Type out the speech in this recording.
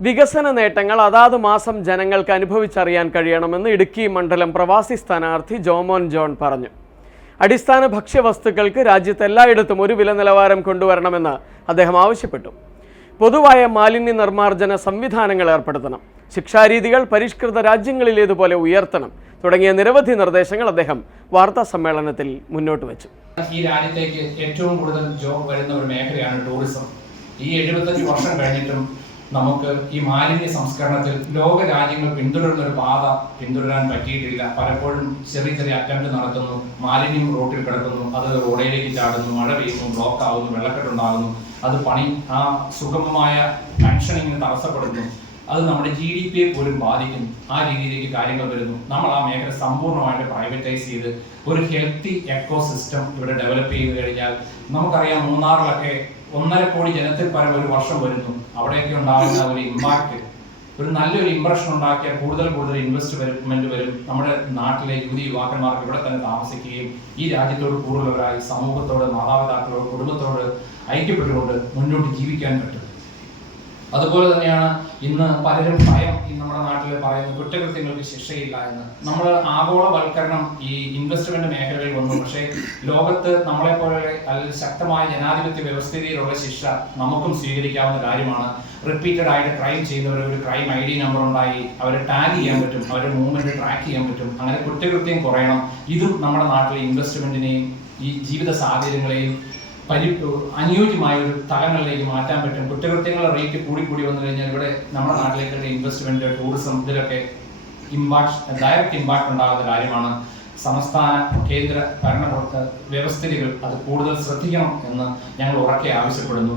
വികസന നേട്ടങ്ങൾ അതാത് മാസം ജനങ്ങൾക്ക് അനുഭവിച്ചറിയാൻ കഴിയണമെന്ന് ഇടുക്കി മണ്ഡലം പ്രവാസി സ്ഥാനാർത്ഥി ജോമോൻ ജോൺ പറഞ്ഞു. അടിസ്ഥാന ഭക്ഷ്യവസ്തുക്കൾക്ക് രാജ്യത്ത് എല്ലായിടത്തും ഒരു വില നിലവാരം കൊണ്ടുവരണമെന്ന് അദ്ദേഹം ആവശ്യപ്പെട്ടു. പൊതുവായ മാലിന്യ നിർമ്മാർജന സംവിധാനങ്ങൾ ഏർപ്പെടുത്തണം. ശിക്ഷാരീതികൾ പരിഷ്കൃത രാജ്യങ്ങളിലേതുപോലെ ഉയർത്തണം തുടങ്ങിയ നിരവധി നിർദ്ദേശങ്ങൾ അദ്ദേഹം വാർത്താ സമ്മേളനത്തിൽ മുന്നോട്ട് വെച്ചു. ഈ രാജ്യത്തേക്ക് ഏറ്റവും കൂടുതൽ ജോബ് വരുന്ന ഒരു മേഖലയാണ് ടൂറിസം. ഈ എഴുപത്തഞ്ച് വർഷം കഴിഞ്ഞിട്ടും നമുക്ക് ഈ മാലിന്യ സംസ്കരണത്തിൽ ലോക രാജ്യങ്ങൾ പിന്തുടരുന്ന ഒരു പാത പിന്തുടരാൻ പറ്റിയിട്ടില്ല. പലപ്പോഴും ചെറിയ ചെറിയ അറ്റംപ്റ്റ് നടത്തുന്നു. മാലിന്യം റോട്ടിൽ കിടക്കുന്നു. അത് റോഡിലേക്ക് ചാടുന്നു. മഴ പെയ്യുന്നു. ബ്ലോക്ക് ആവുന്നു. വെള്ളക്കെട്ടുണ്ടാകുന്നു അത് പണി ആ സുഗമമായ ഫങ്ഷനിങ്ങിന് തടസ്സപ്പെടുന്നു. അത് നമ്മുടെ ജി ഡി പിയെ പോലും ബാധിക്കുന്നു ആ രീതിയിലേക്ക് കാര്യങ്ങൾ വരുന്നു. നമ്മൾ ആ മേഖല സമ്പൂർണമായിട്ട് പ്രൈവറ്റൈസ് ചെയ്ത് ഒരു ഹെൽത്തി എക്കോ സിസ്റ്റം ഇവിടെ ഡെവലപ്പ് ചെയ്ത് കഴിഞ്ഞാൽ നമുക്കറിയാം മൂന്നാറിലൊക്കെ ഒന്നര കോടി ജനത്തിൽ പരം ഒരു വർഷം വരുന്നു. അവിടെയൊക്കെ ഉണ്ടാകുന്ന ഒരു ഇമ്പാക്ട് ഒരു നല്ലൊരു ഇമ്പ്രഷൻ ഉണ്ടാക്കിയാൽ കൂടുതൽ കൂടുതൽ ഇൻവെസ്റ്റ്മെന്റ് വരും. നമ്മുടെ നാട്ടിലെ യുവതി യുവാക്കന്മാർക്ക് ഇവിടെ തന്നെ താമസിക്കുകയും ഈ രാജ്യത്തോട് കൂടുതലവരായി സമൂഹത്തോട് മാതാപിതാക്കളോട് കുടുംബത്തോട് ഐക്യപ്പെട്ടുകൊണ്ട് മുന്നോട്ട് ജീവിക്കാൻ പറ്റും. അതുപോലെ തന്നെയാണ് ഇന്ന് പലരും ഭയം നമ്മുടെ നാട്ടിൽ പറയുന്ന കുറ്റകൃത്യങ്ങൾക്ക് ശിക്ഷയില്ല എന്ന്. നമ്മൾ ആഗോളവൽക്കരണം ഈ ഇൻവെസ്റ്റ്മെന്റ് മേഖലകളിൽ വന്നു. പക്ഷേ ലോകത്ത് നമ്മളെ പോലെ ശക്തമായ ജനാധിപത്യ വ്യവസ്ഥിതിയിലുള്ള ശിക്ഷ നമുക്കും സ്വീകരിക്കാവുന്ന കാര്യമാണ്. റിപ്പീറ്റഡ് ആയിട്ട് ക്രൈം ചെയ്യുന്നവർ ഒരു ക്രൈം ഐ ഡി നമ്പർ ഉണ്ടായി അവരെ ടാഗ് ചെയ്യാൻ പറ്റും അവരെ മൂവ്മെന്റ് ട്രാക്ക് ചെയ്യാൻ പറ്റും. അങ്ങനെ കുറ്റകൃത്യം കുറയണം. ഇതും നമ്മുടെ നാട്ടിലെ ഇൻവെസ്റ്റ്മെന്റിനെയും ഈ ജീവിത സാഹചര്യങ്ങളെയും പരി അനുയോജ്യമായ ഒരു തലങ്ങളിലേക്ക് മാറ്റാൻ പറ്റും. കുറ്റകൃത്യങ്ങളുടെ റേറ്റ് കൂടി കൂടി വന്നു കഴിഞ്ഞാൽ ഇവിടെ നമ്മുടെ നാട്ടിലേക്കുള്ള ഇൻവെസ്റ്റ്മെന്റ് ടൂറിസം ഇതിലൊക്കെ ഇമ്പാക്ട് ഡയറക്റ്റ് ഇമ്പാക്ട് ഉണ്ടാകുന്ന കാര്യമാണ്. സംസ്ഥാന കേന്ദ്ര ഭരണ വ്യവസ്ഥിതികൾ അത് കൂടുതൽ ശ്രദ്ധിക്കണം എന്ന് ഞങ്ങൾ ഉറക്കെ ആവശ്യപ്പെടുന്നു.